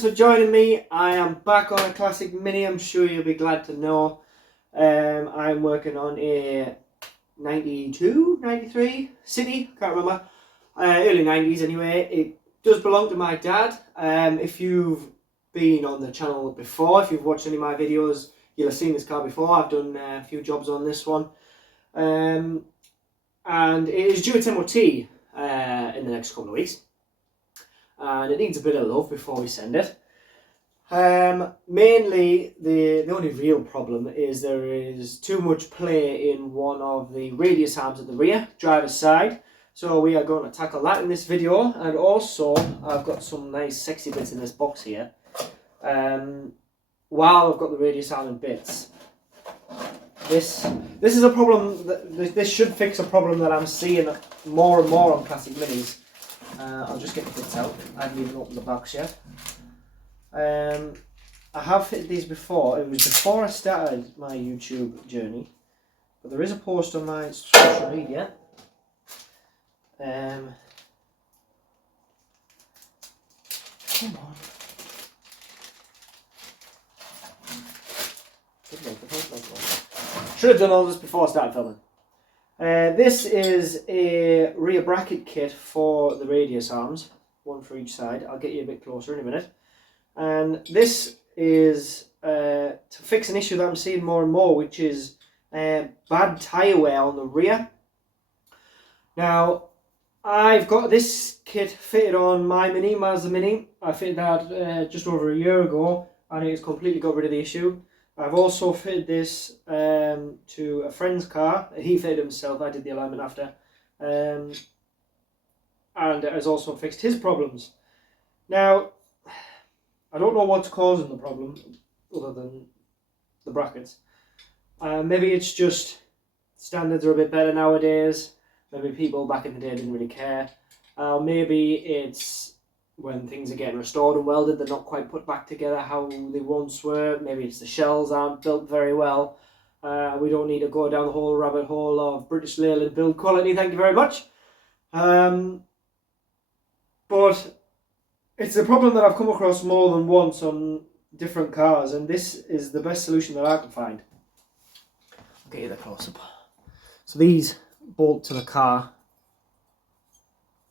thanks for joining me. I am back on a classic Mini, I'm sure you'll be glad to know. I'm working on a 92, 93 City, can't remember. Early 90s anyway. It does belong to my dad. If you've been on the channel before, if you've watched any of my videos, you'll have seen this car before. I've done a few jobs on this one. And it is due its MOT in the next couple of weeks. And it needs a bit of love before we send it. Mainly, the only real problem is there is too much play in one of the radius arms at the rear, driver's side. So we are going to tackle that in this video. And also, I've got some nice sexy bits in this box here. While I've got the radius arm in bits, this is a problem, this should fix a problem that I'm seeing more and more on classic Minis. I'll just get the bits out. I haven't even opened the box yet. I have fitted these before. It was before I started my YouTube journey, but there is a post on my social media. Come on. Should have done all this before I started filming. This is a rear bracket kit for the radius arms, one for each side. I'll get you a bit closer in a minute. And this is to fix an issue that I'm seeing more and more, which is bad tyre wear on the rear. Now, I've got this kit fitted on my Mini, Mazda Mini. I fitted that just over a year ago, and it's completely got rid of the issue. I've also fitted this to a friend's car. He fitted himself, I did the alignment after. And it has also fixed his problems. Now, I don't know what's causing the problem, other than the brackets. Maybe it's just standards are a bit better nowadays. Maybe people back in the day didn't really care. Maybe it's when things are getting restored and welded, they're not quite put back together how they once were. Maybe it's the shells aren't built very well. We don't need to go down the whole rabbit hole of British Leyland build quality, thank you very much. But it's a problem that I've come across more than once on different cars, and this is the best solution that I can find. I'll get you the close-up. So these bolt to the car.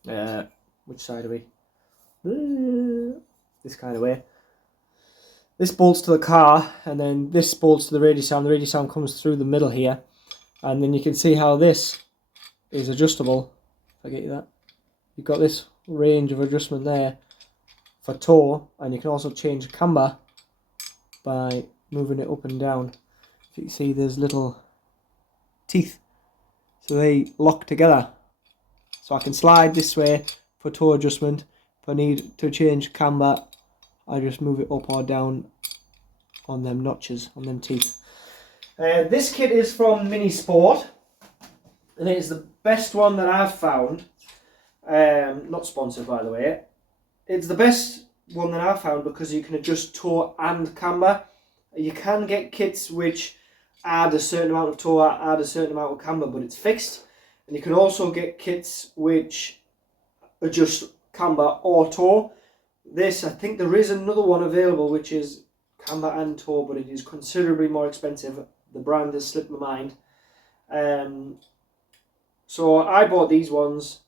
Which side are we? This kind of way. This bolts to the car, and then this bolts to the radius arm. The radius arm comes through the middle here, and then you can see how this is adjustable. If I get you that, you've got this range of adjustment there for toe, and you can also change camber by moving it up and down. If you see, there's little teeth, so they lock together. So I can slide this way for toe adjustment. If I need to change camber, I just move it up or down on them notches, on them teeth. This kit is from Minisport, and it is the best one that I've found. Not sponsored, by the way. It's the best one that I've found because you can adjust toe and camber. You can get kits which add a certain amount of toe, add a certain amount of camber, but it's fixed. And you can also get kits which adjust camber or toe. This, I think there is another one available which is camber and toe, but it is considerably more expensive. The brand has slipped my mind. So I bought these ones,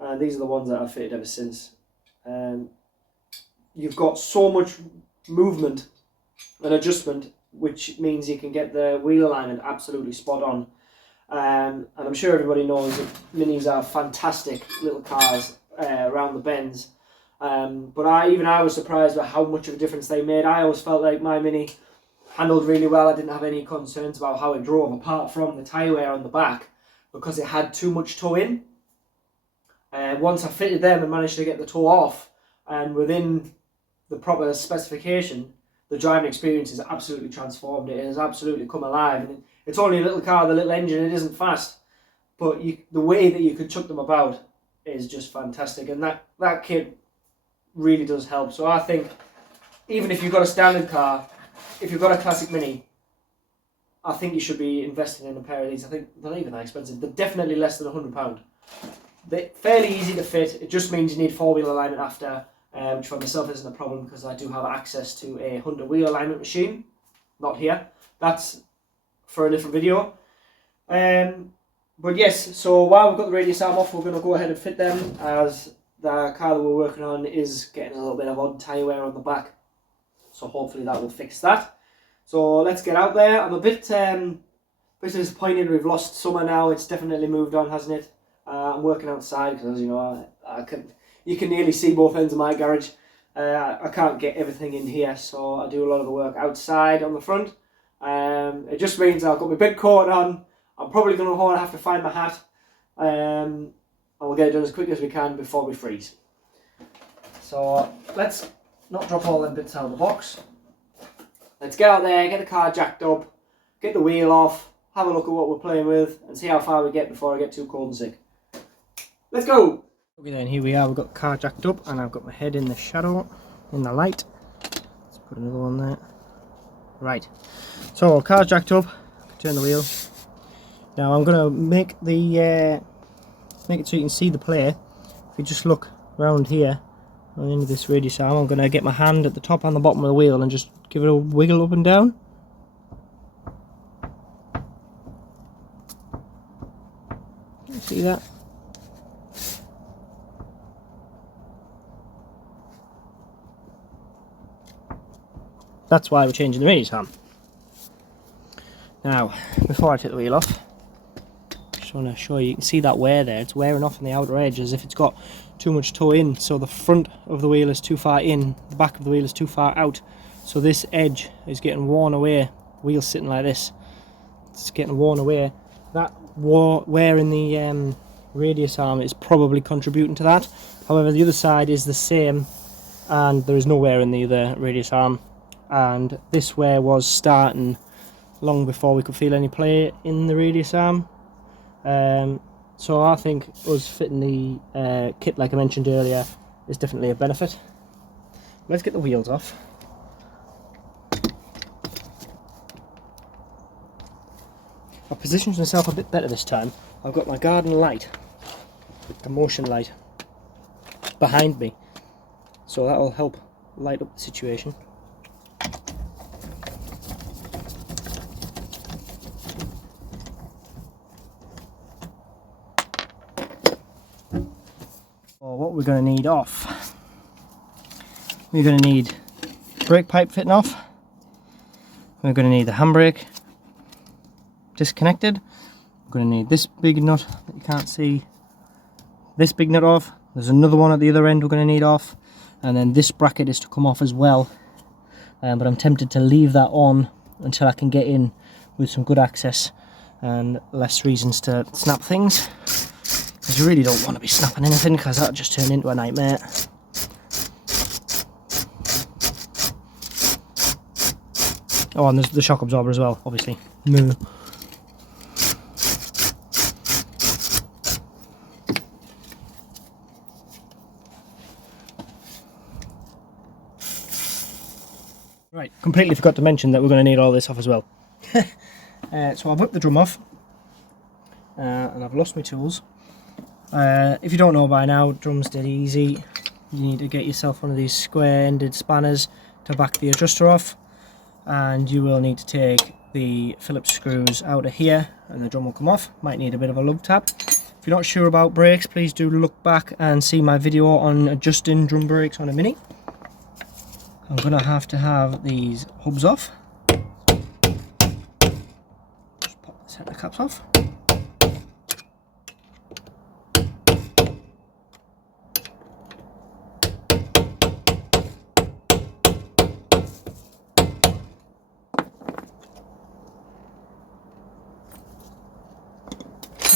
and these are the ones that I've fitted ever since. You've got so much movement and adjustment, which means you can get the wheel alignment absolutely spot on. And I'm sure everybody knows that Minis are fantastic little cars around the bends. But I was surprised by how much of a difference they made. I always felt like my Mini handled really well. I didn't have any concerns about how it drove, apart from the tyre wear on the back, because it had too much toe in. Once I fitted them and managed to get the toe off, and within the proper specification, the driving experience is absolutely transformed. It has absolutely come alive. And it's only a little car, the little engine, it isn't fast. But the way that you could chuck them about is just fantastic. And that kit really does help. So I think, even if you've got a standard car, if you've got a classic Mini, I think you should be investing in a pair of these. I think they're not even that expensive. They're definitely less than £100. They're fairly easy to fit. It just means you need four-wheel alignment after. which for myself isn't a problem because I do have access to a Hunter wheel alignment machine. Not here. That's for a different video. But yes, so while we've got the radius arm off, we're going to go ahead and fit them, as the car that we're working on is getting a little bit of odd tyre wear on the back. So hopefully that will fix that. So let's get out there. I'm a bit disappointed we've lost summer now. It's definitely moved on, hasn't it? I'm working outside because, you know, you can nearly see both ends of my garage. I can't get everything in here, so I do a lot of the work outside on the front. It just means I've got my big coat on. I'm probably going to have to find my hat. And we'll get it done as quick as we can before we freeze. So let's not drop all them bits out of the box. Let's get out there, get the car jacked up, get the wheel off, have a look at what we're playing with, and see how far we get before I get too cold and sick. Let's go! Okay then, here we are, we've got the car jacked up, and I've got my head in the shadow, in the light. Let's put another one there. Right, so car's jacked up, turn the wheel. Now I'm going to make it so you can see the play. If you just look around here, on the end of this radius arm, I'm going to get my hand at the top and the bottom of the wheel and just give it a wiggle up and down. Can you see that? That's why we're changing the radius arm. Now, before I take the wheel off, just want to show you, you can see that wear there. It's wearing off on the outer edge as if it's got too much toe in. So the front of the wheel is too far in, the back of the wheel is too far out. So this edge is getting worn away. The wheel's sitting like this. It's getting worn away. That wear in the radius arm is probably contributing to that. However, the other side is the same, and there is no wear in the other radius arm. And this wear was starting long before we could feel any play in the radius arm. So I think us fitting the kit, like I mentioned earlier, is definitely a benefit. Let's get the wheels off. I've positioned myself a bit better this time. I've got my garden light, the motion light, behind me, so that will help light up the situation. What we're going to need off, we're going to need brake pipe fitting off, we're going to need the handbrake disconnected, we're going to need this big nut that you can't see, this big nut off, there's another one at the other end we're going to need off, and then this bracket is to come off as well, but I'm tempted to leave that on until I can get in with some good access and less reasons to snap things. Because you really don't want to be snapping anything, because that'll just turn into a nightmare. Oh, and there's the shock absorber as well, obviously. Moo. Right, completely forgot to mention that we're going to need all this off as well. So I've whipped the drum off, and I've lost my tools. If you don't know by now, drum's dead easy. You need to get yourself one of these square-ended spanners to back the adjuster off, and you will need to take the Phillips screws out of here and the drum will come off. Might need a bit of a lug tap. If you're not sure about brakes, please do look back and see my video on adjusting drum brakes on a Mini. I'm going to have these hubs off. Just pop the center caps off.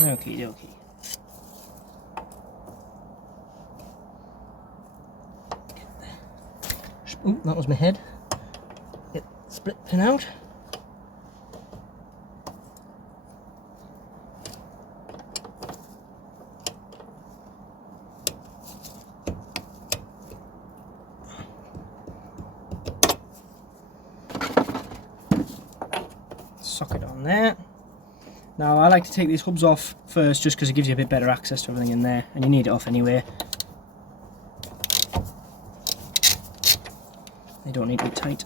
Okie dokie. Ooh, that was my head. Get the split pin out. Socket on there. Now I like to take these hubs off first just because it gives you a bit better access to everything in there, and you need it off anyway. They don't need to be tight.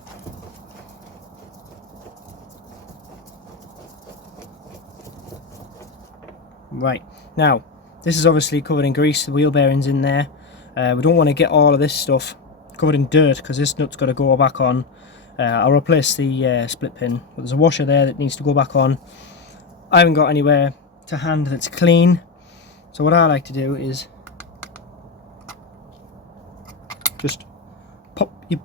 Right, now this is obviously covered in grease, the wheel bearing's in there. We don't want to get all of this stuff covered in dirt because this nut's got to go back on. I'll replace the split pin, but there's a washer there that needs to go back on. I haven't got anywhere to hand that's clean, so what I like to do is just pop your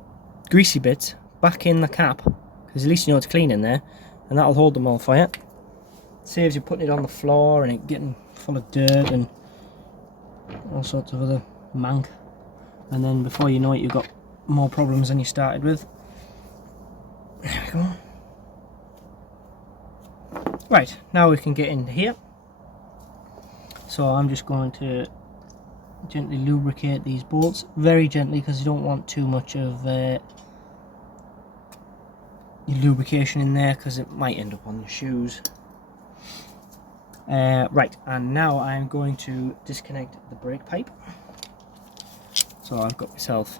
greasy bits back in the cap, because at least you know it's clean in there, and that'll hold them all for you. Saves you putting it on the floor and it getting full of dirt and all sorts of other mank, and then before you know it you've got more problems than you started with. There we go. Right, now we can get into here. So I'm just going to gently lubricate these bolts, very gently, because you don't want too much of lubrication in there because it might end up on the shoes. Right, and now I'm going to disconnect the brake pipe. So I've got myself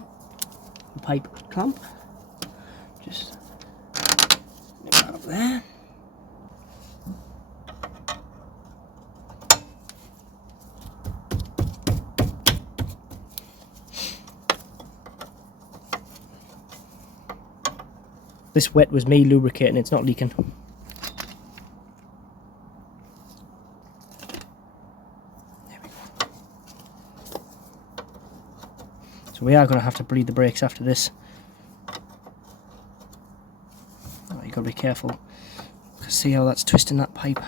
a pipe clamp. Just nip that up there. This wet was me lubricating, it's not leaking. So we are going to have to bleed the brakes after this. Oh, you've got to be careful. Because see how that's twisting that pipe.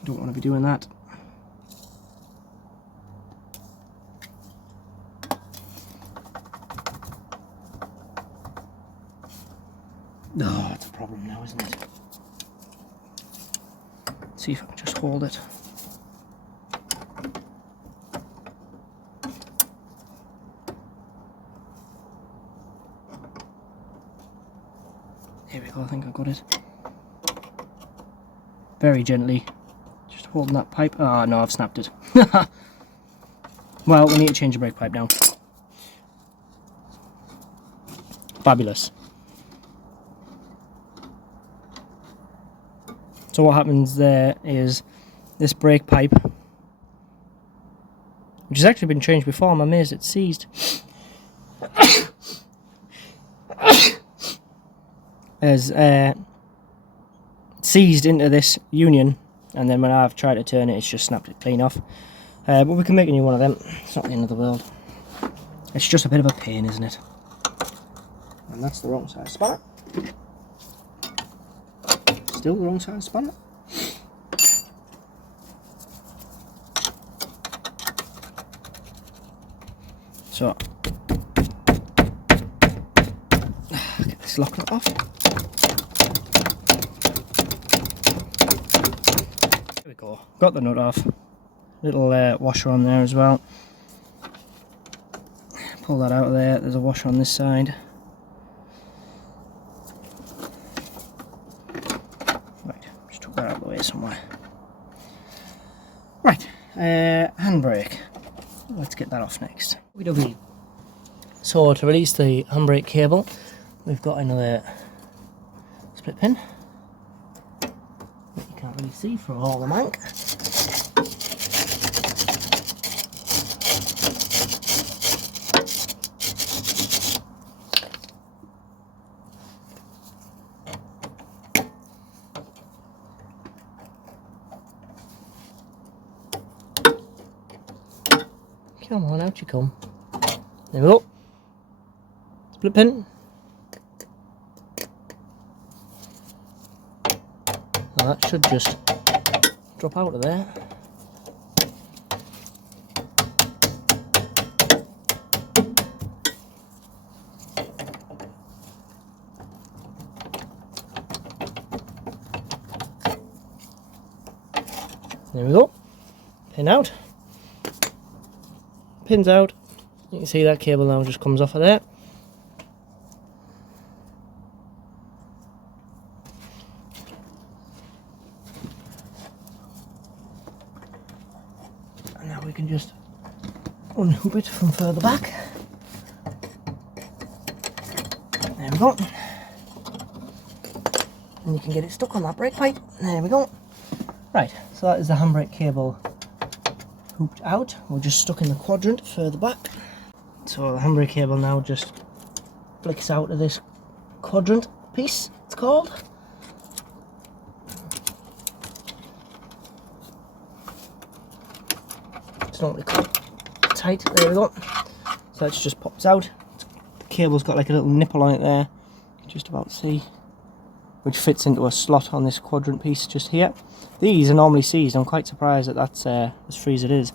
You don't want to be doing that. Oh, that's a problem now, isn't it? Let's see if I can just hold it. There we go, I think I got it. Very gently, just holding that pipe. Ah, no, I've snapped it. Well, we need to change the brake pipe now. Fabulous. So what happens there is this brake pipe, which has actually been changed before, I'm amazed it's seized, has seized into this union, and then when I've tried to turn it, it's just snapped it clean off. But we can make a new one of them. It's not the end of the world. It's just a bit of a pain, isn't it? And that's the wrong size spanner. Still the wrong size spanner. So get this lock nut off. There we go. Got the nut off. Little washer on there as well. Pull that out of there. There's a washer on this side. That out of the way somewhere. Right, handbrake. Let's get that off next. So to release the handbrake cable, we've got another split pin that you can't really see for all the mank. Come on, out you come. There we go. Split pin. Now that should just drop out of there. There we go. Pin out. Pins out. You can see that cable now just comes off of there. And now we can just unhook it from further back. we go. And you can get it stuck on that brake pipe. There we go. Right, so that is the handbrake cable hooped out. We're just stuck in the quadrant further back. So the handbrake cable now just flicks out of this quadrant piece, it's called. It's not really quite tight, there we go. So that just pops out. The cable's got like a little nipple on it there, you can just about see, which fits into a slot on this quadrant piece just here. These are normally seized. I'm quite surprised that that's as free as it is.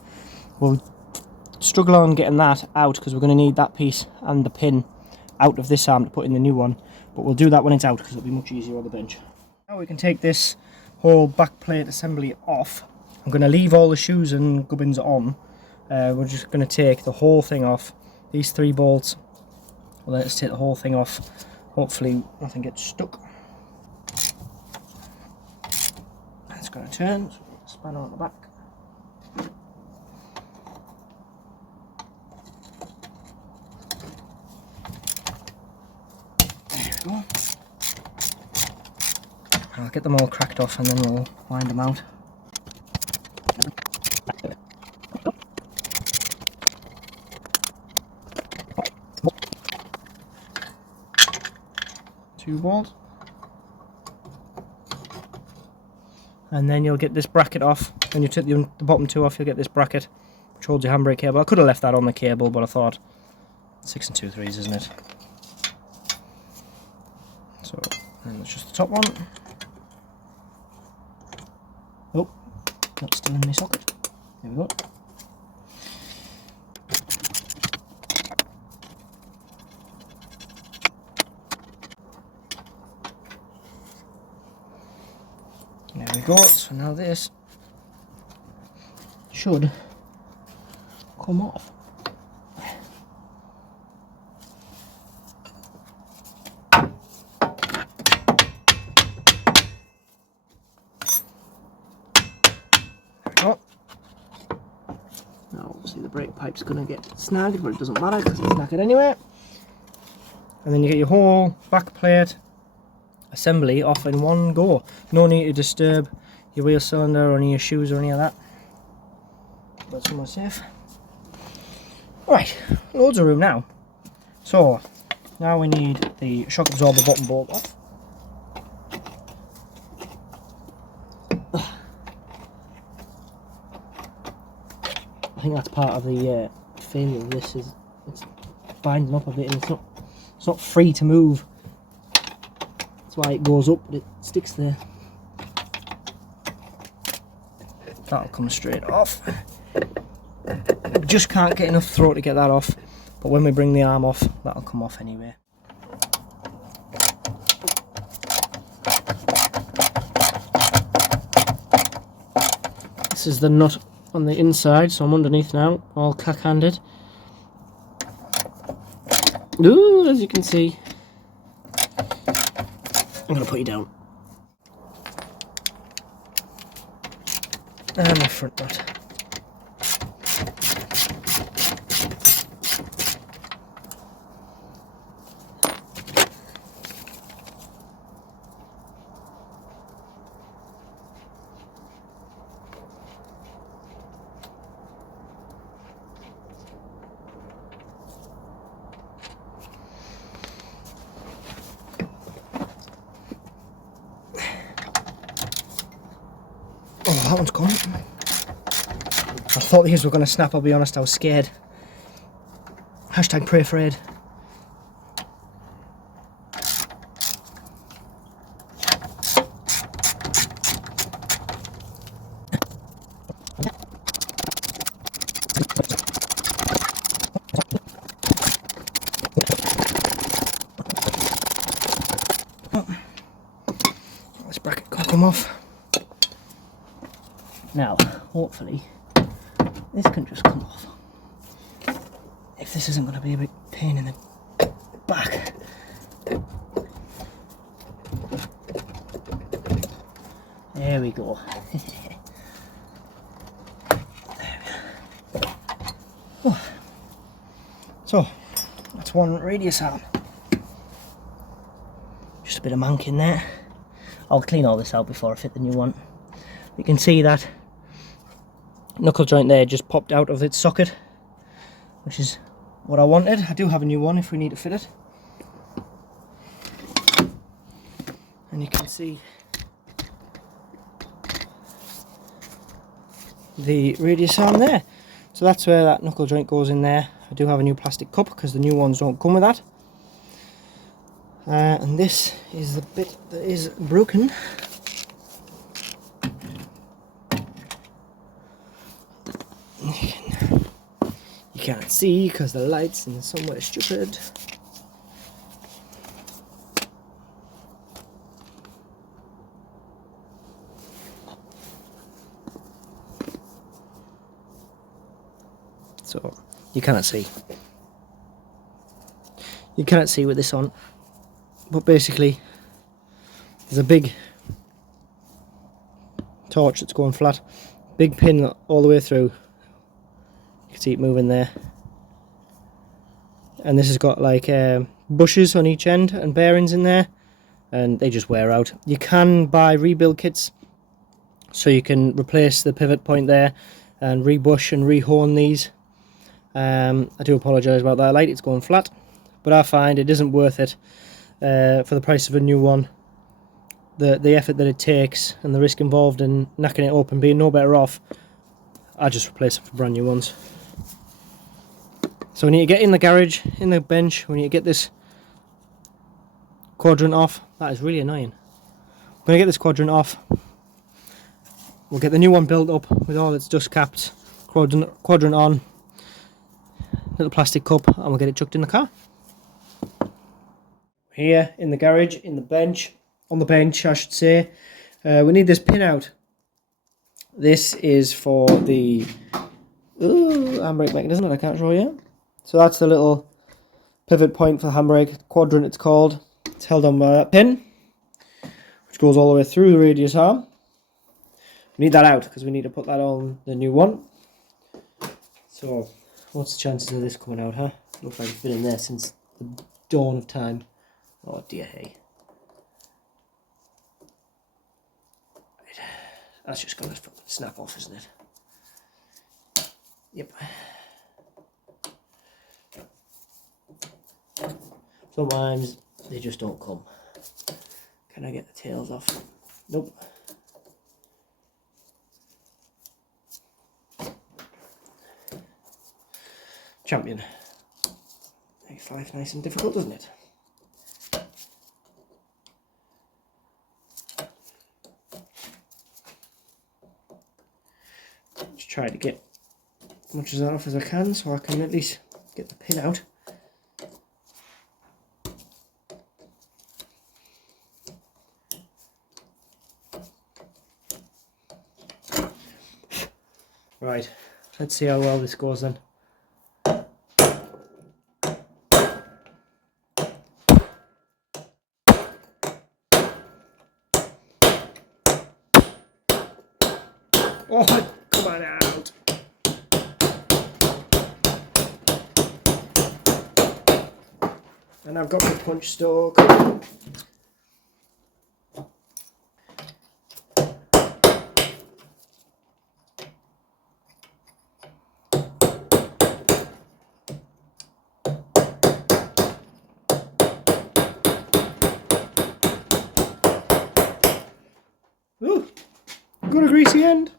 We'll struggle on getting that out because we're going to need that piece and the pin out of this arm to put in the new one, but we'll do that when it's out because it'll be much easier on the bench. Now we can take this whole back plate assembly off. I'm going to leave all the shoes and gubbins on. We're just going to take the whole thing off. These 3 bolts, we'll let us take the whole thing off. Hopefully nothing gets stuck. It's going to turn, so spanner on the back. There we go. I'll get them all cracked off and then we'll wind them out. Two bolts. And then you'll get this bracket off. When you take the bottom 2 off, you'll get this bracket which holds your handbrake cable. I could have left that on the cable, but I thought 6 2/3, isn't it? So, and that's just the top one. Oh, that's still in my socket. There we go. There we go. So now this should come off. Now obviously the brake pipe's going to get snagged, but it doesn't matter because it's knackered anyway. And then you get your whole back plate assembly off in one go. No need to disturb your wheel cylinder or any of your shoes or any of that. That's somewhere safe. Right, loads of room now. So now we need the shock absorber bottom bolt off. I think that's part of the failure of this, is it's binding up a bit and it's not free to move. That's why it goes up, but it sticks there. That'll come straight off. Just can't get enough throw to get that off, but when we bring the arm off, that'll come off anyway. This is the nut on the inside, so I'm underneath now, all cack-handed. Ooh, as you can see. I'm going to put you down. And my front nut. Oh, that one's gone. I thought these were going to snap, I'll be honest, I was scared. Hashtag pray for Ed. This bracket can't come off. Now, hopefully, this can just come off. If this isn't going to be a big pain in the back. There we go. Oh. So, that's one radius arm. Just a bit of mank in there. I'll clean all this out before I fit the new one. You can see that knuckle joint there just popped out of its socket, which is what I wanted. I do have a new one if we need to fit it. And you can see the radius arm there. So that's where that knuckle joint goes in there. I do have a new plastic cup because the new ones don't come with that. And this is the bit that is broken. You can't see because the light's in somewhere stupid. So you cannot see. You cannot see with this on. But basically, there's a big torch that's going flat. Big pin all the way through. You can see it moving there. And this has got like bushes on each end and bearings in there. And they just wear out. You can buy rebuild kits. So you can replace the pivot point there and rebush and rehorn these. I do apologise about that light, it's going flat. But I find it isn't worth it. For the price of a new one, the effort that it takes and the risk involved in knacking it up and being no better off, I just replace it for brand new ones. So we need to get in the garage, in the bench, we need to get this quadrant off. That is really annoying. I'm going to get this quadrant off. We'll get the new one built up with all its dust caps, quadrant on, little plastic cup, and we'll get it chucked in the car. Here in the garage, on the bench I should say, we need this pin out. This is for the handbrake mechanism that I can't show you. So that's the little pivot point for the handbrake, quadrant it's called. It's held on by that pin, which goes all the way through the radius arm. We need that out because we need to put that on the new one. So what's the chances of this coming out, huh? Looks like it's been in there since the dawn of time. Oh dear, hey. Right. That's just going to snap off, isn't it? Yep. Sometimes they just don't come. Can I get the tails off? Nope. Champion. Makes life nice and difficult, doesn't it? Try to get as much of that off as I can so I can at least get the pin out. Right, let's see how well this goes then. Oh, come on out. And I've got my punch stroke. Ooh, got a greasy end.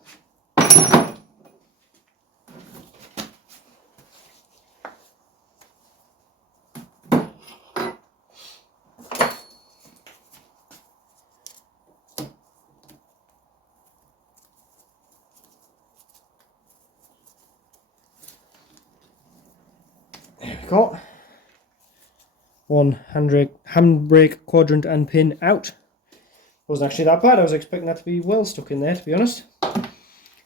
There we go. One handbrake quadrant and pin out. Wasn't actually that bad. I was expecting that to be well stuck in there, to be honest.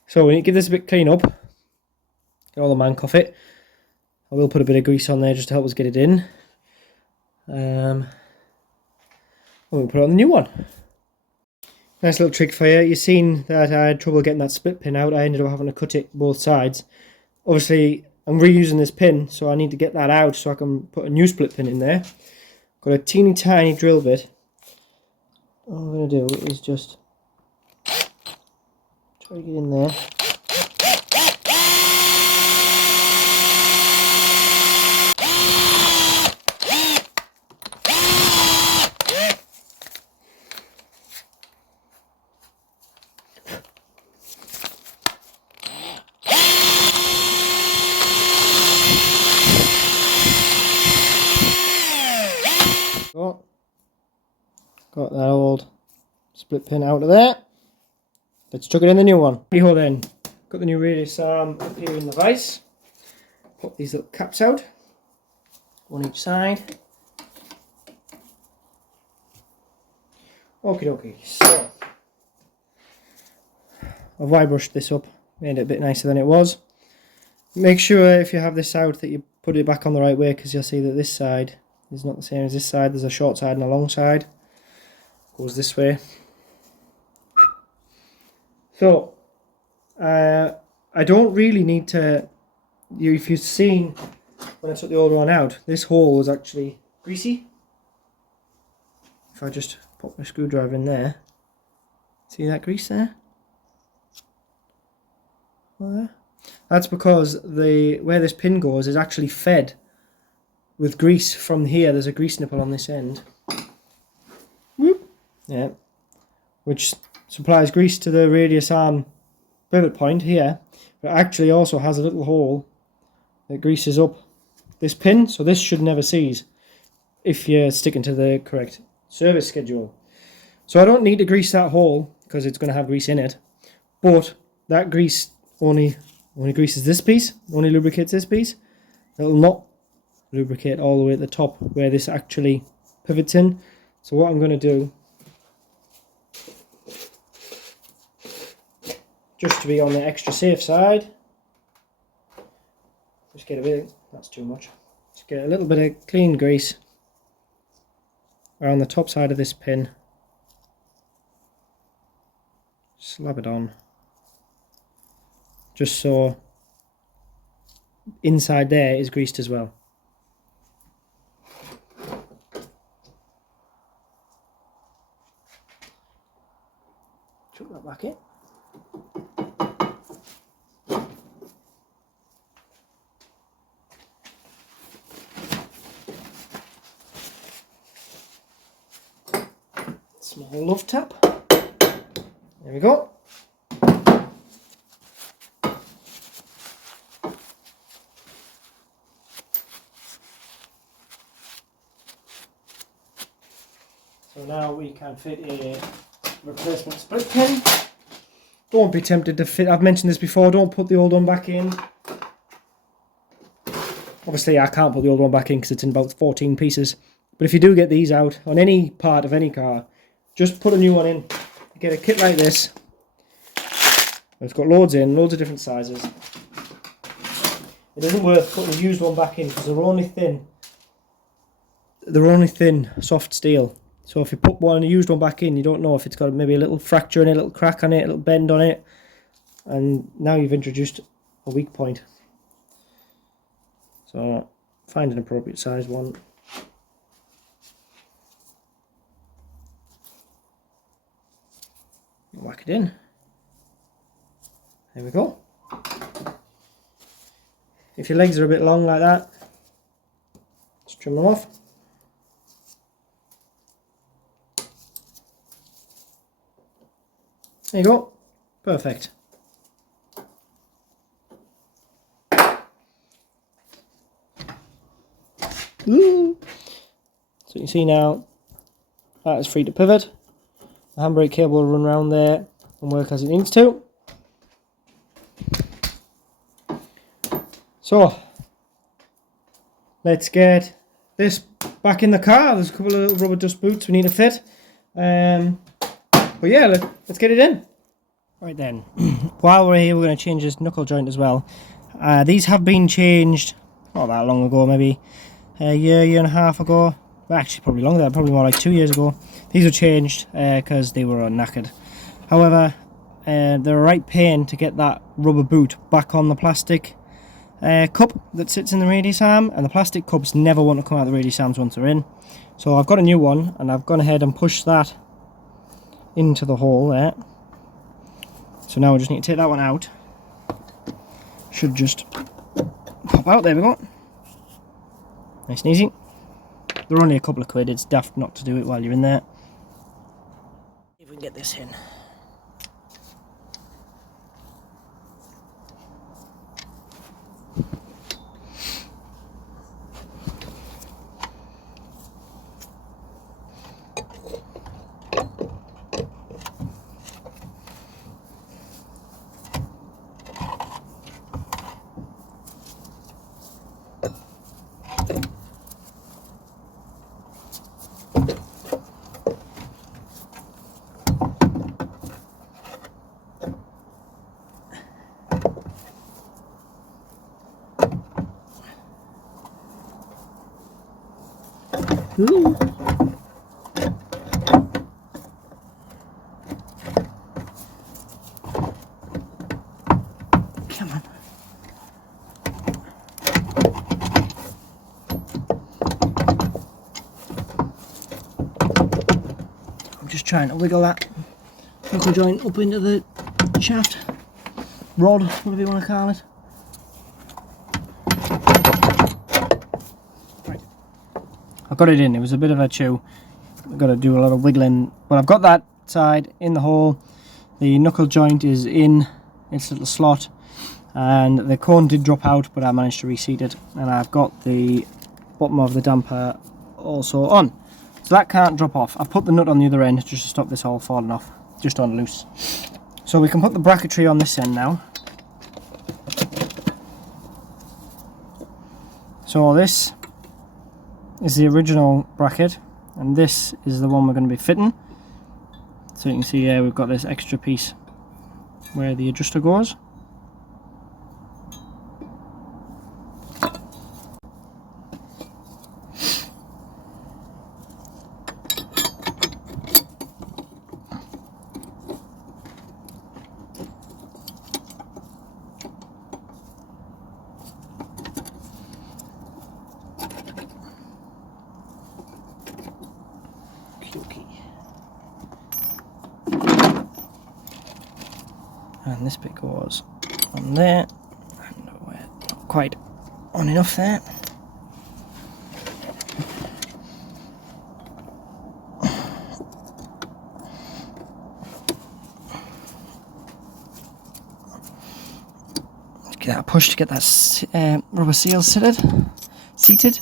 So we need to give this a bit clean up. Get all the mank off it. I will put a bit of grease on there just to help us get it in. And we'll put it on the new one. Nice little trick for you. You've seen that I had trouble getting that split pin out. I ended up having to cut it both sides. Obviously, I'm reusing this pin, so I need to get that out so I can put a new split pin in there. Got a teeny tiny drill bit. all I'm going to do is just try to get in there. Got that old split pin out of there. Let's chuck it in the new one. Here then, got the new radius arm up here in the vise. Pop these little caps out, one each side. Okie dokie, so I've wire brushed this up, made it a bit nicer than it was. Make sure if you have this out that you put it back on the right way, because you'll see that this side is not the same as this side. There's a short side and a long side. Goes this way. So I don't really need to, if you've seen when I took the old one out, this hole was actually greasy. If I just pop my screwdriver in there, see that grease there? There? That's because where this pin goes is actually fed with grease from here. There's a grease nipple on this end. Whoop. Yeah, which supplies grease to the radius arm pivot point here, but actually also has a little hole that greases up this pin, so this should never seize if you're sticking to the correct service schedule. So I don't need to grease that hole because it's going to have grease in it, but that grease only greases this piece, only lubricates this piece. It'll not lubricate all the way at the top where this actually pivots in. So what I'm going to do, just to be on the extra safe side, just get a bit, that's too much, just get a little bit of clean grease around the top side of this pin, slap it on, just so inside there is greased as well. Chuck that back in. Small love tap. There we go. So now we can fit a replacement split pin. Don't be tempted to fit, I've mentioned this before, don't put the old one back in. Obviously I can't put the old one back in because it's in about 14 pieces. But if you do get these out on any part of any car, just put a new one in. Get a kit like this. It's got loads in, loads of different sizes. It isn't worth putting a used one back in because they're only thin. They're only thin, soft steel. So if you put a used one back in, you don't know if it's got maybe a little fracture in it, a little crack on it, a little bend on it. And now you've introduced a weak point. So find an appropriate size one. Whack it in. There we go. If your legs are a bit long like that, just trim them off. There you go. Perfect. Ooh. So you can see now that is free to pivot. The handbrake cable will run around there and work as it needs to. So let's get this back in the car. There's a couple of little rubber dust boots we need to fit. But yeah, let's get it in. Right then, while we're here, we're going to change this knuckle joint as well. These have been changed not that long ago, maybe a year and a half ago. Well, actually, probably longer than that, probably more like 2 years ago. These were changed because they were knackered. However, they're a right pain to get that rubber boot back on the plastic cup that sits in the radius arm, and the plastic cups never want to come out of the radius arms once they're in. So I've got a new one, and I've gone ahead and pushed that into the hole there. So now we just need to take that one out. Should just pop out, there we go. Nice and easy. They're only a couple of quid, it's daft not to do it while you're in there. If we can get this in. Ooh. Come on. I'm just trying to wiggle that knuckle joint up into the shaft, rod, whatever you want to call it. I've got it in, it was a bit of a chew. I've got to do a lot of wiggling, but I've got that side in the hole. The knuckle joint is in its little slot, and the cone did drop out, but I managed to reseat it, and I've got the bottom of the damper also on. So that can't drop off. I've put the nut on the other end just to stop this all falling off, just on loose. So we can put the bracketry on this end now. So this is the original bracket, and this is the one we're going to be fitting. So you can see here we've got this extra piece where the adjuster goes. And this bit goes on there, and we're not quite on enough there. Let's get that push to get that rubber seal seated.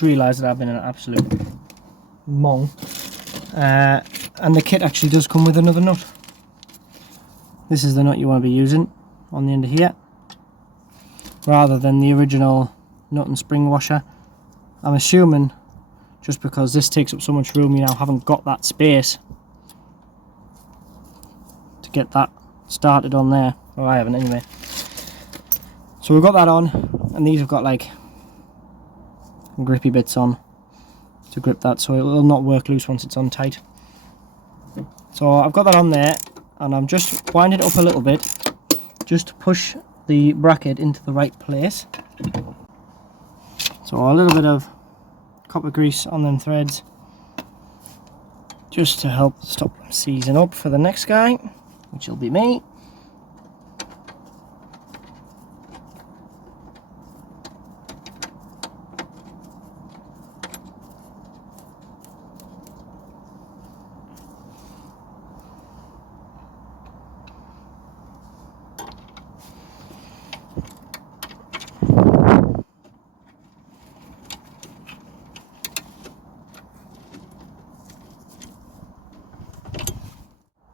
Realised that I've been an absolute mong. And the kit actually does come with another nut. This is the nut you want to be using on the end of here, rather than the original nut and spring washer. I'm assuming just because this takes up so much room, you now haven't got that space to get that started on there. Or I haven't anyway. So we've got that on, and these have got like grippy bits on to grip that, so it will not work loose once it's on tight. So I've got that on there, and I'm just winding it up a little bit just to push the bracket into the right place. So a little bit of copper grease on them threads just to help stop them seizing up for the next guy, which will be me.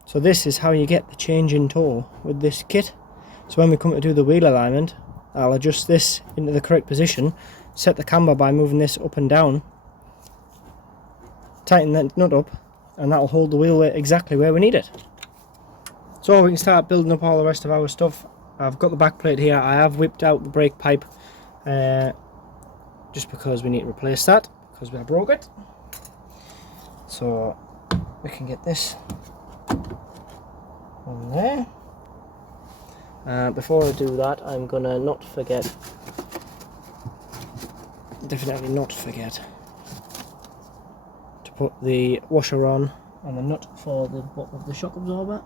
So this is how you get the change in toe with this kit. So when we come to do the wheel alignment, I'll adjust this into the correct position, set the camber by moving this up and down, tighten that nut up, and that'll hold the wheel exactly where we need it. So we can start building up all the rest of our stuff. I've got the back plate here. I have whipped out the brake pipe just because we need to replace that because we broke it. So we can get this on there. Before I do that, I'm gonna definitely not forget to put the washer on and the nut for the butt of the shock absorber.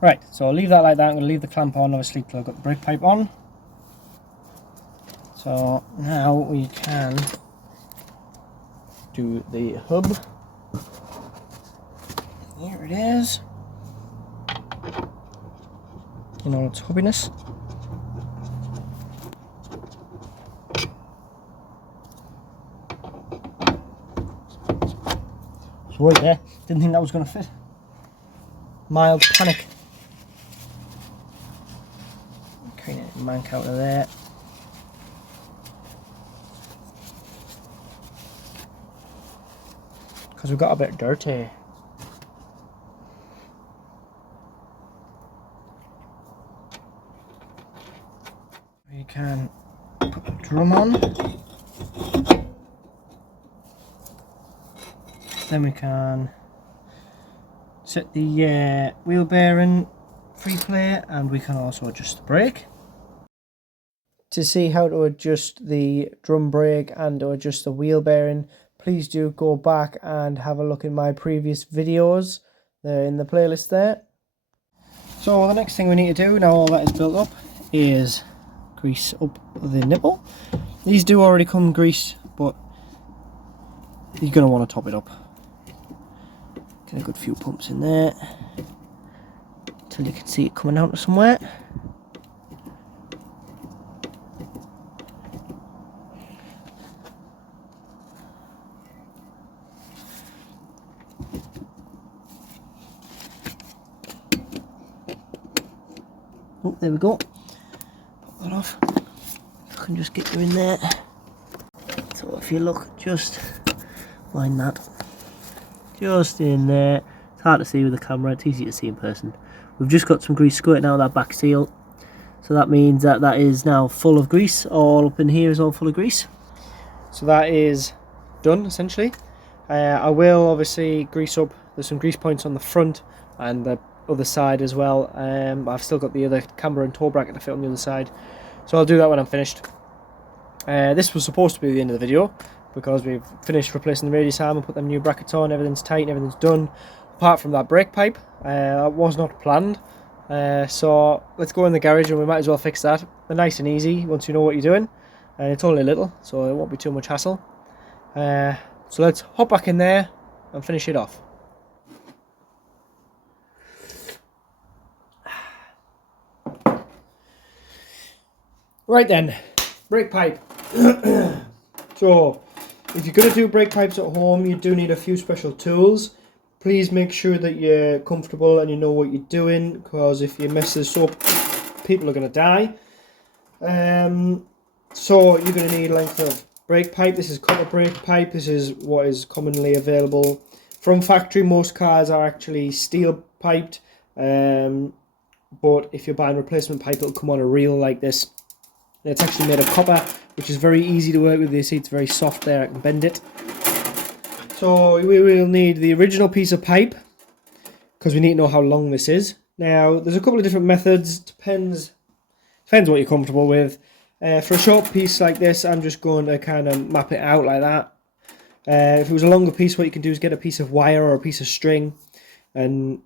Right, so I'll leave that like that. I'm going to leave the clamp on, obviously, till I've got the brake pipe on. So now we can do the hub. Here it is. In all its hubbiness. So right there, didn't think that was going to fit. Mild panic. Clean it mank out of there. Because we've got a bit dirty. We can put the drum on. Then we can set the wheel bearing free play, and we can also adjust the brake. To see how to adjust the drum brake and to adjust the wheel bearing, please do go back and have a look in my previous videos. They're in the playlist there. So the next thing we need to do, now all that is built up, is grease up the nipple. These do already come greased, but you're going to want to top it up. Get a good few pumps in there until you can see it coming out of somewhere. Oh, there we go. Pop that off. I can just get you in there. So if you look, just line that. Just in there. It's hard to see with the camera, it's easy to see in person. We've just got some grease squirting out of that back seal. So that means that that is now full of grease. All up in here is all full of grease. So that is done, essentially. I will obviously grease up. There's some grease points on the front and the other side as well. I've still got the other camber and toe bracket to fit on the other side. So I'll do that when I'm finished. This was supposed to be the end of the video, because we've finished replacing the radius arm and put them new brackets on, everything's tight and everything's done, apart from that brake pipe. That was not planned, so let's go in the garage and we might as well fix that. They're nice and easy once you know what you're doing, and it's only a little, so it won't be too much hassle. So let's hop back in there and finish it off. Right then, brake pipe. So if you're going to do brake pipes at home, you do need a few special tools. Please make sure that you're comfortable and you know what you're doing, because if you mess this up, people are going to die. So you're going to need length of brake pipe. This is copper brake pipe. This is what is commonly available from factory. Most cars are actually steel piped, but if you're buying replacement pipe, it'll come on a reel like this. And it's actually made of copper, which is very easy to work with. You see it's very soft there, I can bend it. So we will need the original piece of pipe, because we need to know how long this is. Now there's a couple of different methods, depends what you're comfortable with. For a short piece like this, I'm just going to kind of map it out like that. If it was a longer piece, what you can do is get a piece of wire or a piece of string and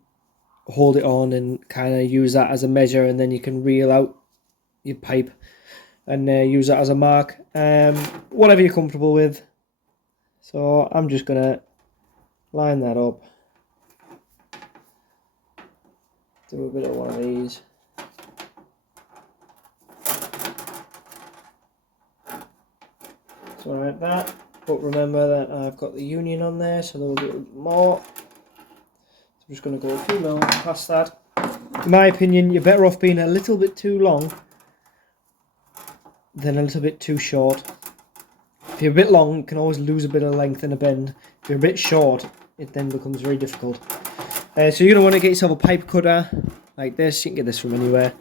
hold it on and kind of use that as a measure, and then you can reel out your pipe and use that as a mark. Whatever you're comfortable with. So I'm just going to line that up. Do a bit of one of these. So like that. But remember that I've got the union on there, so there will be a little more. So I'm just going to go a few mil past that. In my opinion, you're better off being a little bit too long than a little bit too short. If you're a bit long, you can always lose a bit of length in a bend. If you're a bit short, it then becomes very difficult. So you're going to want to get yourself a pipe cutter like this. You can get this from anywhere.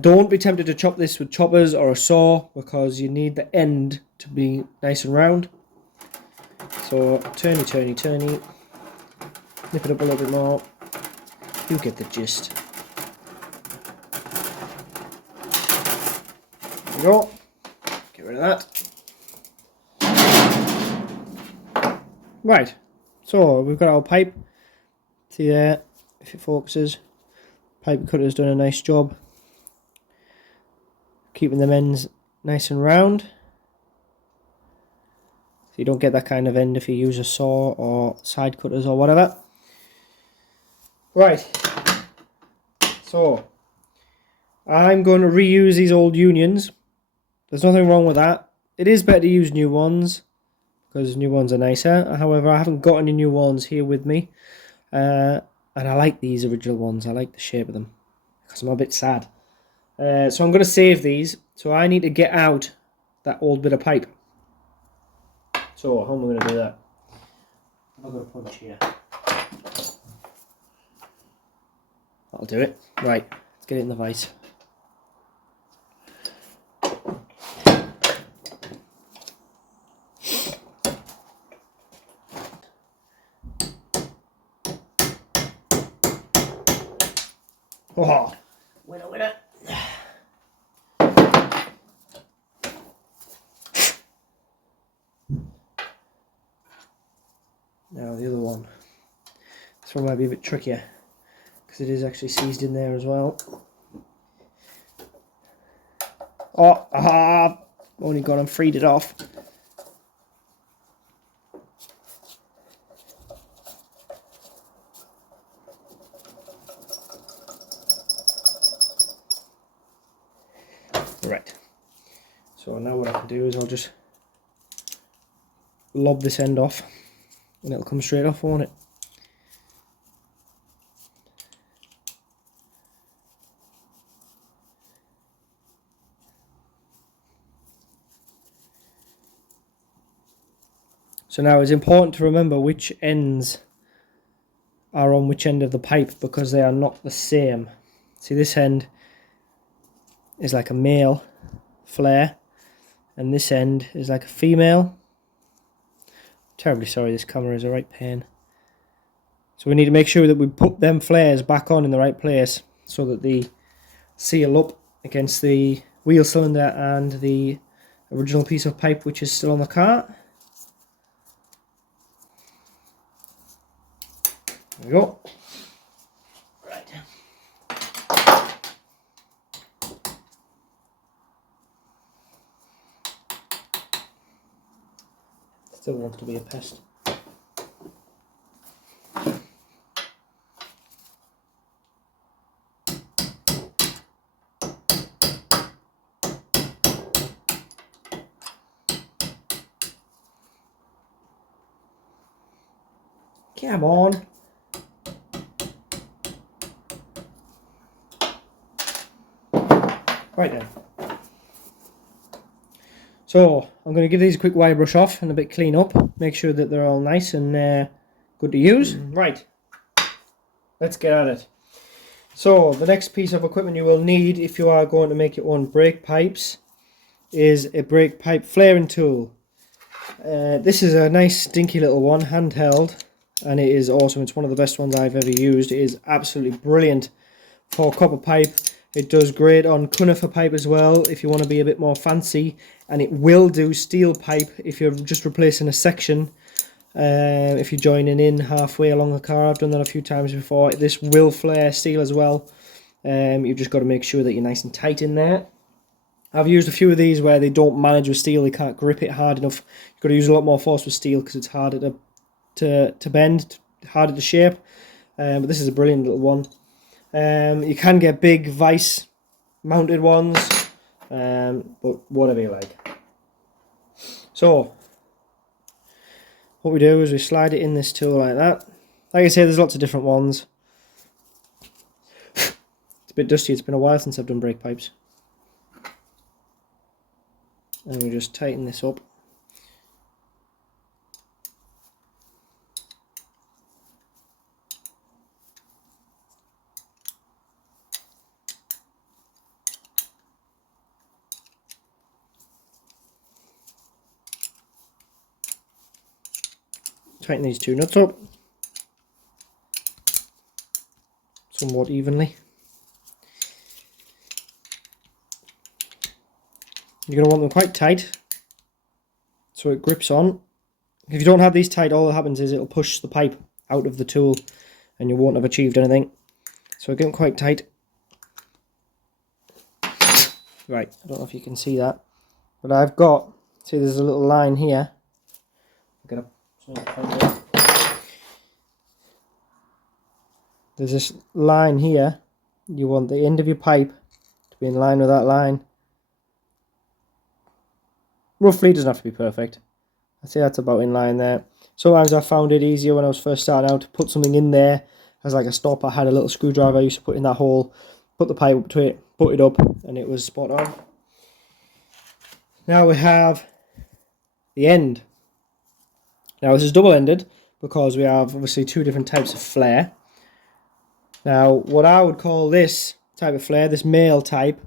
Don't be tempted to chop this with choppers or a saw, because you need the end to be nice and round. So turny, turny, turny. Nip it up a little bit more. You get the gist. There we go. Get rid of that. Right. So we've got our pipe. See there, if it focuses. Pipe cutter's done a nice job keeping the ends nice and round. So you don't get that kind of end if you use a saw or side cutters or whatever. Right, so I'm going to reuse these old unions. There's nothing wrong with that. It is better to use new ones because new ones are nicer. However, I haven't got any new ones here with me, and I like these original ones. I like the shape of them because I'm a bit sad. So I'm going to save these. So I need to get out that old bit of pipe. So how am I going to do that? I've got a punch here. That'll do it. Right, let's get it in the vise. Oh, winner, winner. Now the other one. This one might be a bit trickier because it is actually seized in there as well. Oh, aha! Only got and freed it off. Right. So now what I can do is I'll just lob this end off and it'll come straight off, won't it? So now it's important to remember which ends are on which end of the pipe because they are not the same. See, this end is like a male flare and this end is like a female. Terribly sorry, this camera is a right pain. So we need to make sure that we put them flares back on in the right place so that they seal up against the wheel cylinder and the original piece of pipe which is still on the cart. There we go. Right. Still wants to be a pest. Come on. Right then. So I'm going to give these a quick wire brush off and a bit clean up. Make sure that they're all nice and good to use. Right. Let's get at it. So the next piece of equipment you will need if you are going to make your own brake pipes is a brake pipe flaring tool. This is a nice dinky little one, handheld, and it is awesome. It's one of the best ones I've ever used. It is absolutely brilliant for copper pipe. It does great on conifer pipe as well if you want to be a bit more fancy, and it will do steel pipe if you're just replacing a section. If you're joining in halfway along the car, I've done that a few times before. This will flare steel as well. You've just got to make sure that you're nice and tight in there. I've used a few of these where they don't manage with steel, they can't grip it hard enough. You've got to use a lot more force with steel because it's harder to bend, harder to shape. But this is a brilliant little one. You can get big vice mounted ones, but whatever you like. So what we do is we slide it in this tool like that. Like I say, there's lots of different ones. a bit dusty, it's been a while since I've done brake pipes. And we just tighten this up. Tighten these two nuts up somewhat evenly. You're going to want them quite tight so it grips on. If you don't have these tight, all that happens is it'll push the pipe out of the tool and you won't have achieved anything. So get them quite tight. Right, I don't know if you can see that, but I've got, see there's a little line here. There's this line here. You want the end of your pipe to be in line with that line. Roughly, it doesn't have to be perfect. I'd say that's about in line there. Sometimes I found it easier when I was first starting out to put something in there as like a stop. I had a little screwdriver I used to put in that hole, put the pipe up to it, put it up, and it was spot on. Now we have the end. Now this is double-ended because we have obviously two different types of flare. Now what I would call this type of flare, this male type,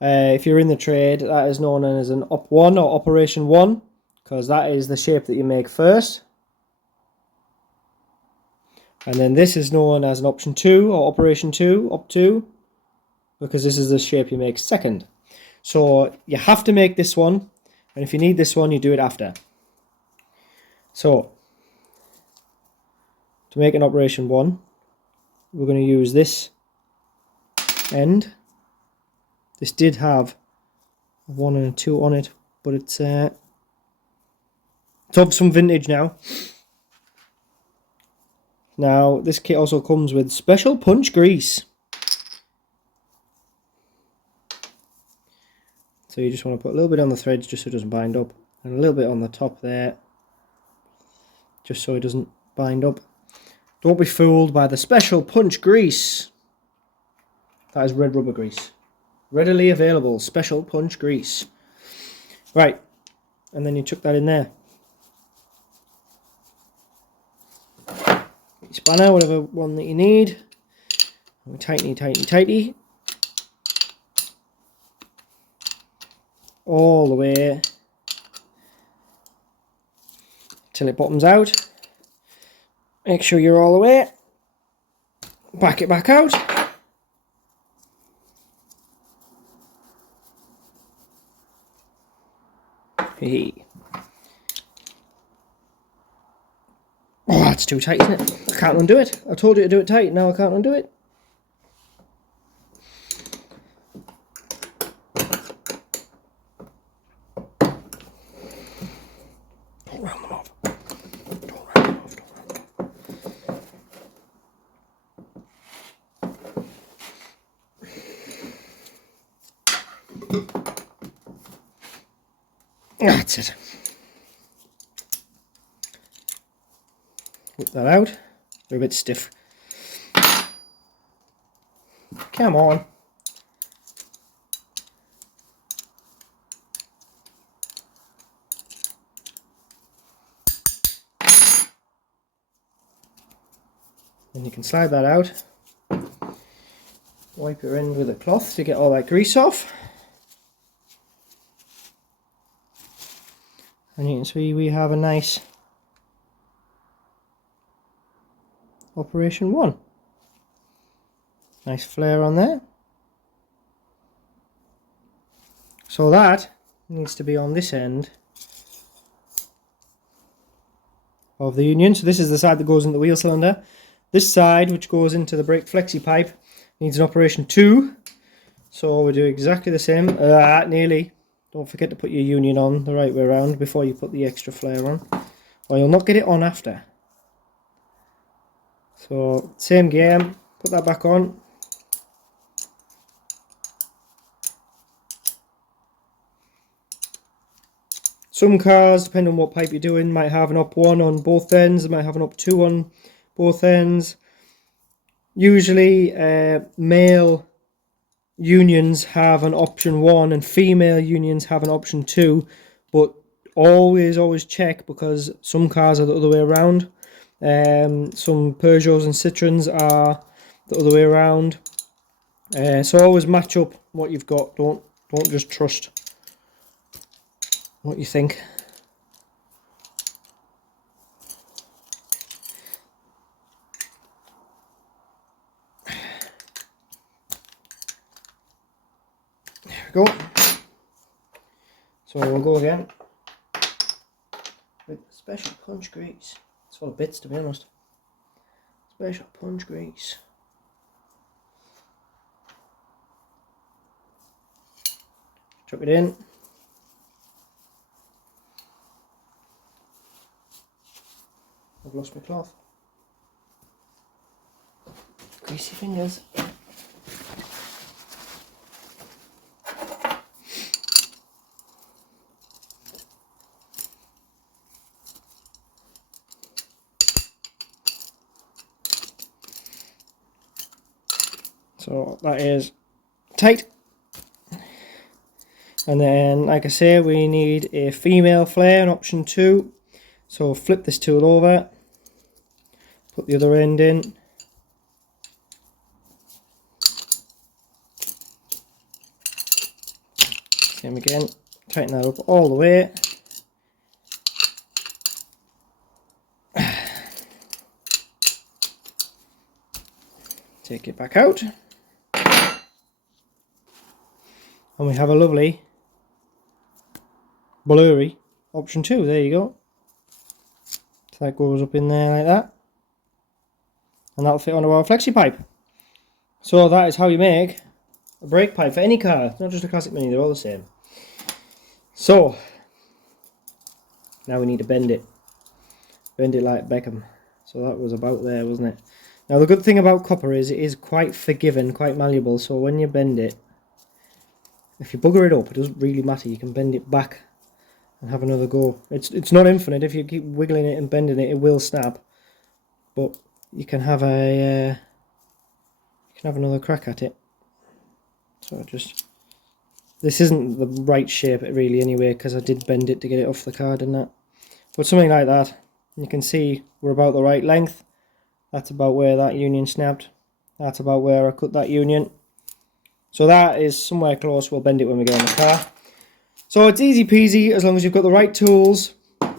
if you're in the trade, that is known as an Op 1 or Operation 1, because that is the shape that you make first. And then this is known as an Option 2 or Operation 2, Op 2, because this is the shape you make second. So you have to make this one, and if you need this one, you do it after. So, to make an Operation 1, we're going to use this end. This did have a 1 and a 2 on it, but it's of some vintage now. Now, this kit also comes with special punch grease. So you just want to put a little bit on the threads just so it doesn't bind up, and a little bit on the top there, just so it doesn't bind up. Don't be fooled by the special punch grease. That is red rubber grease. Readily available special punch grease. Right, and then you chuck that in there. Get your spanner, whatever one that you need. Tighty, tighty, tighty. All the way till it bottoms out. Make sure you're all the way. Back it back out. Hey. Oh, that's too tight, isn't it? I can't undo it. I told you to do it tight, now I can't undo it. Don't round them off. Don't round them off. That's it. Whip that out. They're a bit stiff. Come on. Then you can slide that out. Wipe your end with a cloth to get all that grease off. And you can see we have a nice Operation 1. Nice flare on there. So that needs to be on this end of the union. So this is the side that goes in the wheel cylinder. This side, which goes into the brake flexi pipe, needs an Operation 2. So we do exactly the same. Nearly. Don't forget to put your union on the right way around before you put the extra flare on, or you'll not get it on after. So same game, put that back on. Some cars, depending on what pipe you're doing, might have an Op 1 on both ends, they might have an Op 2 on both ends. Usually male unions have an option 1 and female unions have an option 2, but always check, because some cars are the other way around. Some Peugeots and Citroens are the other way around. So always match up what you've got. Don't just trust what you think. There we go. So we'll go again with special punch grease. It's full of bits, to be honest. Special punch grease. Chuck it in. I've lost my cloth. Greasy fingers. So that is tight. And then, like I say, we need a female flare, an option 2. So flip this tool over, put the other end in. Same again, tighten that up all the way. Take it back out. And we have a lovely blurry option 2. There you go. So that goes up in there like that, and that'll fit onto our flexi pipe. So that is how you make a brake pipe for any car. It's not just a classic Mini, they're all the same. So now we need to bend it like Beckham. So that was about there, wasn't it? Now the good thing about copper is it is quite forgiving, quite malleable, so when you bend it, if you bugger it up, it doesn't really matter. You can bend it back and have another go. It's not infinite. If you keep wiggling it and bending it, it will snap. But you can have another crack at it. So this isn't the right shape really anyway, because I did bend it to get it off the card and that. But something like that, you can see we're about the right length. That's about where that union snapped. That's about where I cut that union. So that is somewhere close. We'll bend it when we get in the car. So it's easy peasy as long as you've got the right tools.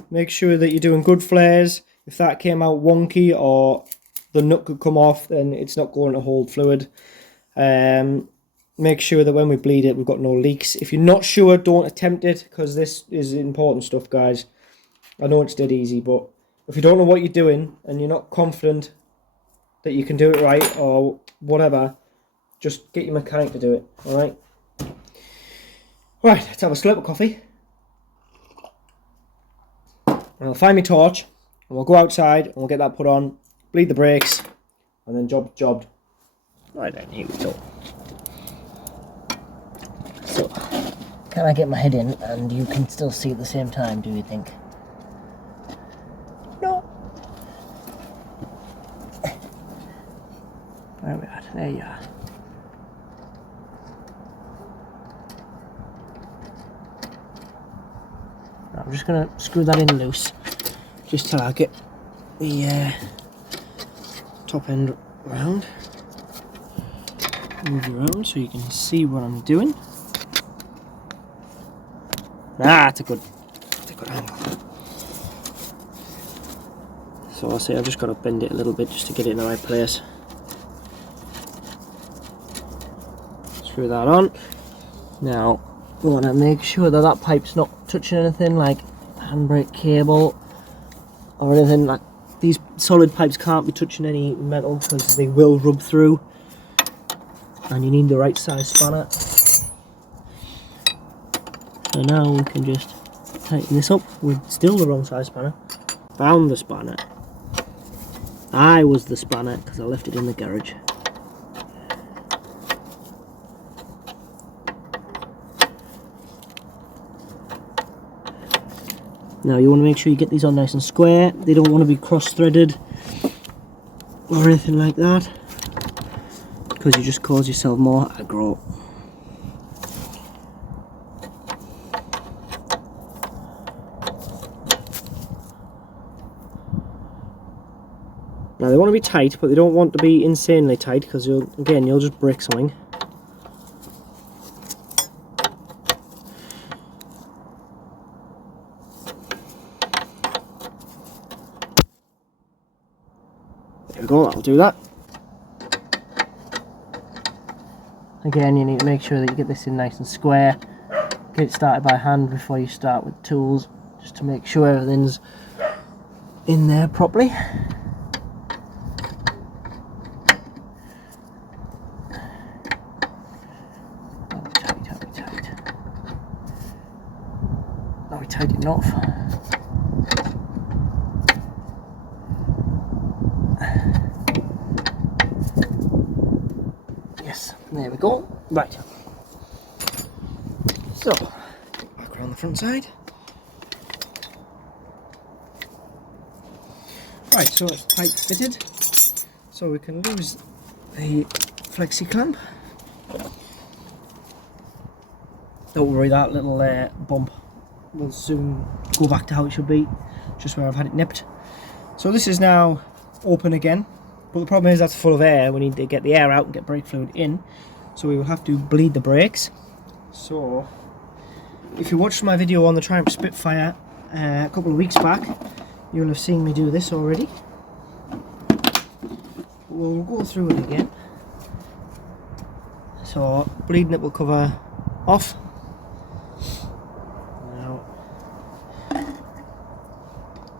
Make sure that you're doing good flares. If that came out wonky or the nut could come off, then it's not going to hold fluid. Make sure that when we bleed it, we've got no leaks. If you're not sure, don't attempt it, because this is important stuff, guys. I know it's dead easy, but if you don't know what you're doing and you're not confident that you can do it right or whatever, just get your mechanic to do it, alright? Right, let's have a slurp of coffee. And I'll find my torch, and we'll go outside, and we'll get that put on, bleed the brakes, and then jobbed. Right then, here we go. So, can I get my head in, and you can still see at the same time, do you think? No. Where are we at? There you are. I'm just going to screw that in loose, just till I get the top end around. Move it around so you can see what I'm doing. That's a good angle. So I'll say I've just got to bend it a little bit just to get it in the right place. Screw that on. Now we want to make sure that that pipe's not touching anything like handbrake cable or anything. Like these solid pipes can't be touching any metal because they will rub through, and you need the right size spanner. So now we can just tighten this up with still the wrong size spanner. Found the spanner. I was the spanner because I left it in the garage. Now you want to make sure you get these on nice and square. They don't want to be cross-threaded or anything like that. because you just cause yourself more aggro. Now they want to be tight, but they don't want to be insanely tight because you'll just break something. There we go, that'll do that. Again, you need to make sure that you get this in nice and square. Get it started by hand before you start with tools, just to make sure everything's in there properly. Now we tighten it off. Yes, there we go. Right. So, back around the front side. Right, so it's tight fitted. So we can lose the flexi clamp. Don't worry, that little bump will soon go back to how it should be, just where I've had it nipped. So this is now open again, but the problem is that's full of air. We need to get the air out and get brake fluid in, so we will have to bleed the brakes. So if you watched my video on the Triumph Spitfire a couple of weeks back, you'll have seen me do this already. We'll go through it again. So bleed nipple cover off.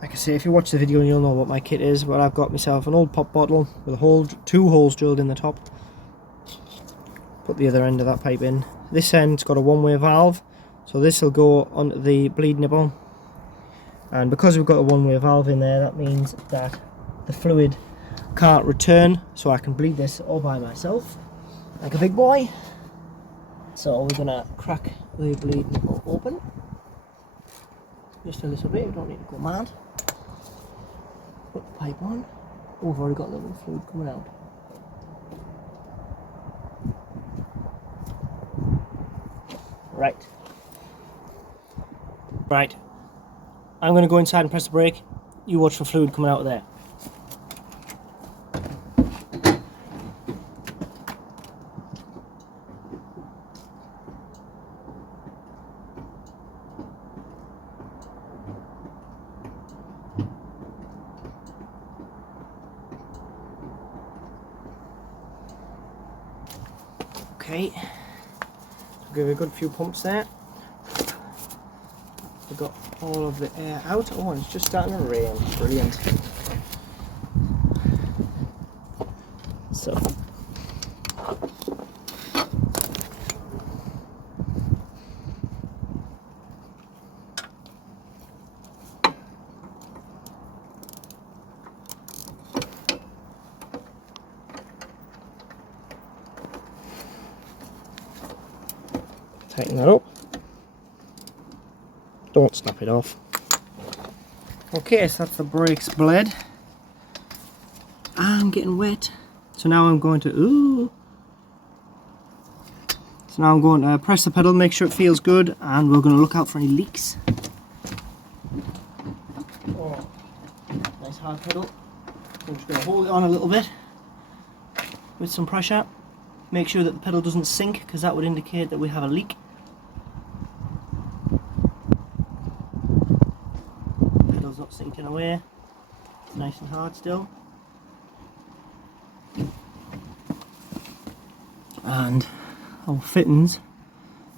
Like I say, if you watch the video you'll know what my kit is, but I've got myself an old pop bottle with a hole, 2 holes drilled in the top. Put the other end of that pipe in. This end's got a one-way valve, so this will go onto the bleed nipple. And because we've got a one-way valve in there, that means that the fluid can't return, so I can bleed this all by myself, like a big boy. So we're gonna crack the bleed nipple open. Just a little bit, we don't need to go mad. Put the pipe on. Oh, I've already got a little fluid coming out. Right. Right. I'm going to go inside and press the brake. You watch for fluid coming out of there. Okay, give it a good few pumps there. We've got all of the air out. Oh, and it's just starting to rain. Brilliant. So, tighten that up. Don't snap it off. Okay, so that's the brakes bled. I'm getting wet. So now I'm going to press the pedal, make sure it feels good, and we're going to look out for any leaks. Oh, nice hard pedal. I'm just going to hold it on a little bit with some pressure. Make sure that the pedal doesn't sink, because that would indicate that we have a leak. Pedal's not sinking away. It's nice and hard still. And our fittings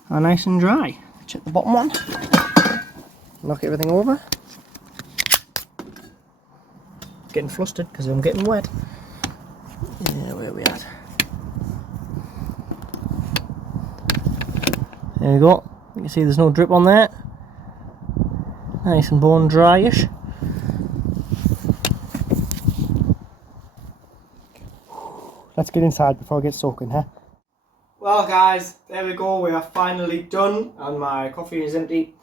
are nice and dry. Check the bottom one. Knock everything over. Getting flustered because I'm getting wet. Yeah, where are we at? There we go. You can see there's no drip on there. Nice and bone dryish. Let's get inside before I get soaking, huh? Well guys, there we go, we are finally done and my coffee is empty.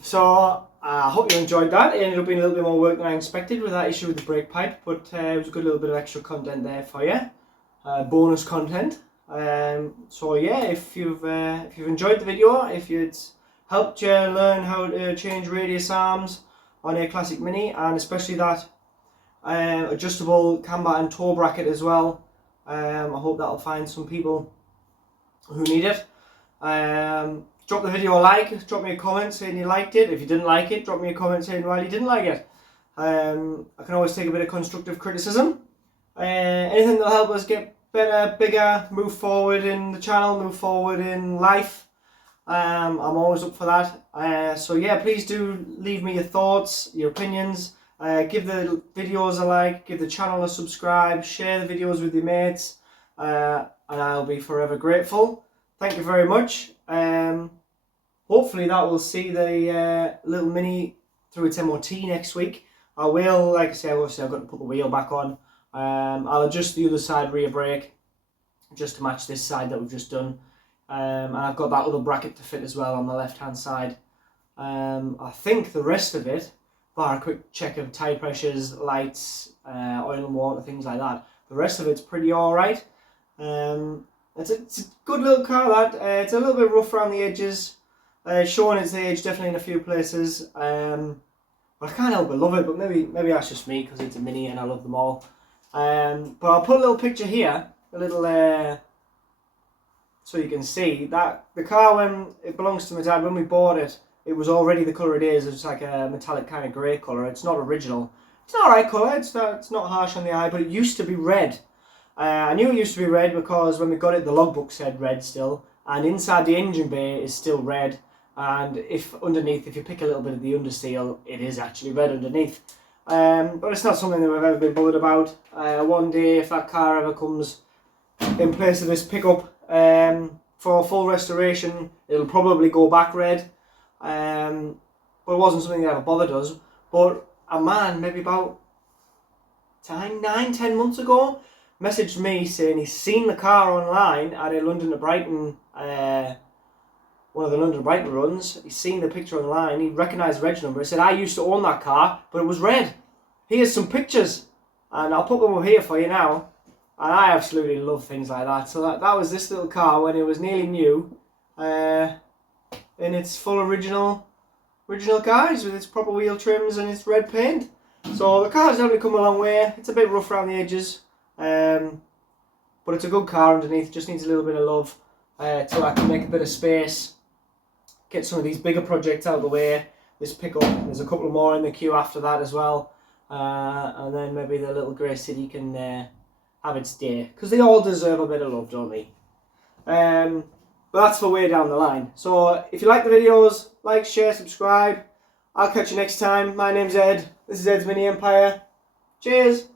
So I hope you enjoyed that. It ended up being a little bit more work than I expected with that issue with the brake pipe, but it was a good little bit of extra content there for you. bonus content. So yeah, if you've enjoyed the video, if it's helped you learn how to change radius arms on a classic Mini, and especially that adjustable camber and toe bracket as well, I hope that'll find some people who need it. Drop the video a like, drop me a comment saying you liked it. If you didn't like it, drop me a comment saying why you didn't like it. I can always take a bit of constructive criticism. Anything that'll help us get better, bigger, move forward in the channel, move forward in life. I'm always up for that. So yeah, please do leave me your thoughts, your opinions. Give the videos a like, give the channel a subscribe, share the videos with your mates, and I'll be forever grateful. Thank you very much. Hopefully that will see the little Mini through its MOT next week. I will, like I say, obviously I've got to put the wheel back on. I'll adjust the other side rear brake just to match this side that we've just done. And I've got that other bracket to fit as well on the left hand side. I think the rest of it, bar a quick check of tyre pressures, lights, oil and water, things like that, the rest of it's pretty alright. It's a good little car that, it's a little bit rough around the edges, showing its age definitely in a few places, but I can't help but love it. But maybe that's just me because it's a Mini and I love them all. But I'll put a little picture here, a little so you can see that the car, when it belongs to my dad, when we bought it, it was already the colour it is. It's like a metallic kind of grey colour. It's not original. It's an alright colour. It's not harsh on the eye, but it used to be red. I knew it used to be red because when we got it, the logbook said red still, and inside the engine bay is still red. And if you pick a little bit of the underseal, it is actually red underneath. But it's not something that we've ever been bothered about. One day, if that car ever comes in place of this pickup for a full restoration, it'll probably go back red. But it wasn't something that ever bothered us. But a man, maybe about 9-10 months ago, messaged me saying he's seen the car online at a London to Brighton, one of the London to Brighton runs. He's seen the picture online. He recognised the reg number. He said, I used to own that car, but it was red. Here's some pictures, and I'll put them up here for you now. And I absolutely love things like that. So that was this little car when it was nearly new, in its full original cars with its proper wheel trims and its red paint. So the car's definitely come a long way. It's a bit rough around the edges, but it's a good car underneath. Just needs a little bit of love till I can make a bit of space, get some of these bigger projects out of the way. This pickup, there's a couple more in the queue after that as well, and then maybe the little grey city can have its day, because they all deserve a bit of love, don't they? But that's for way down the line. So if you like the videos, like, share, subscribe. I'll catch you next time. My name's Ed. This is Ed's Mini Empire. Cheers.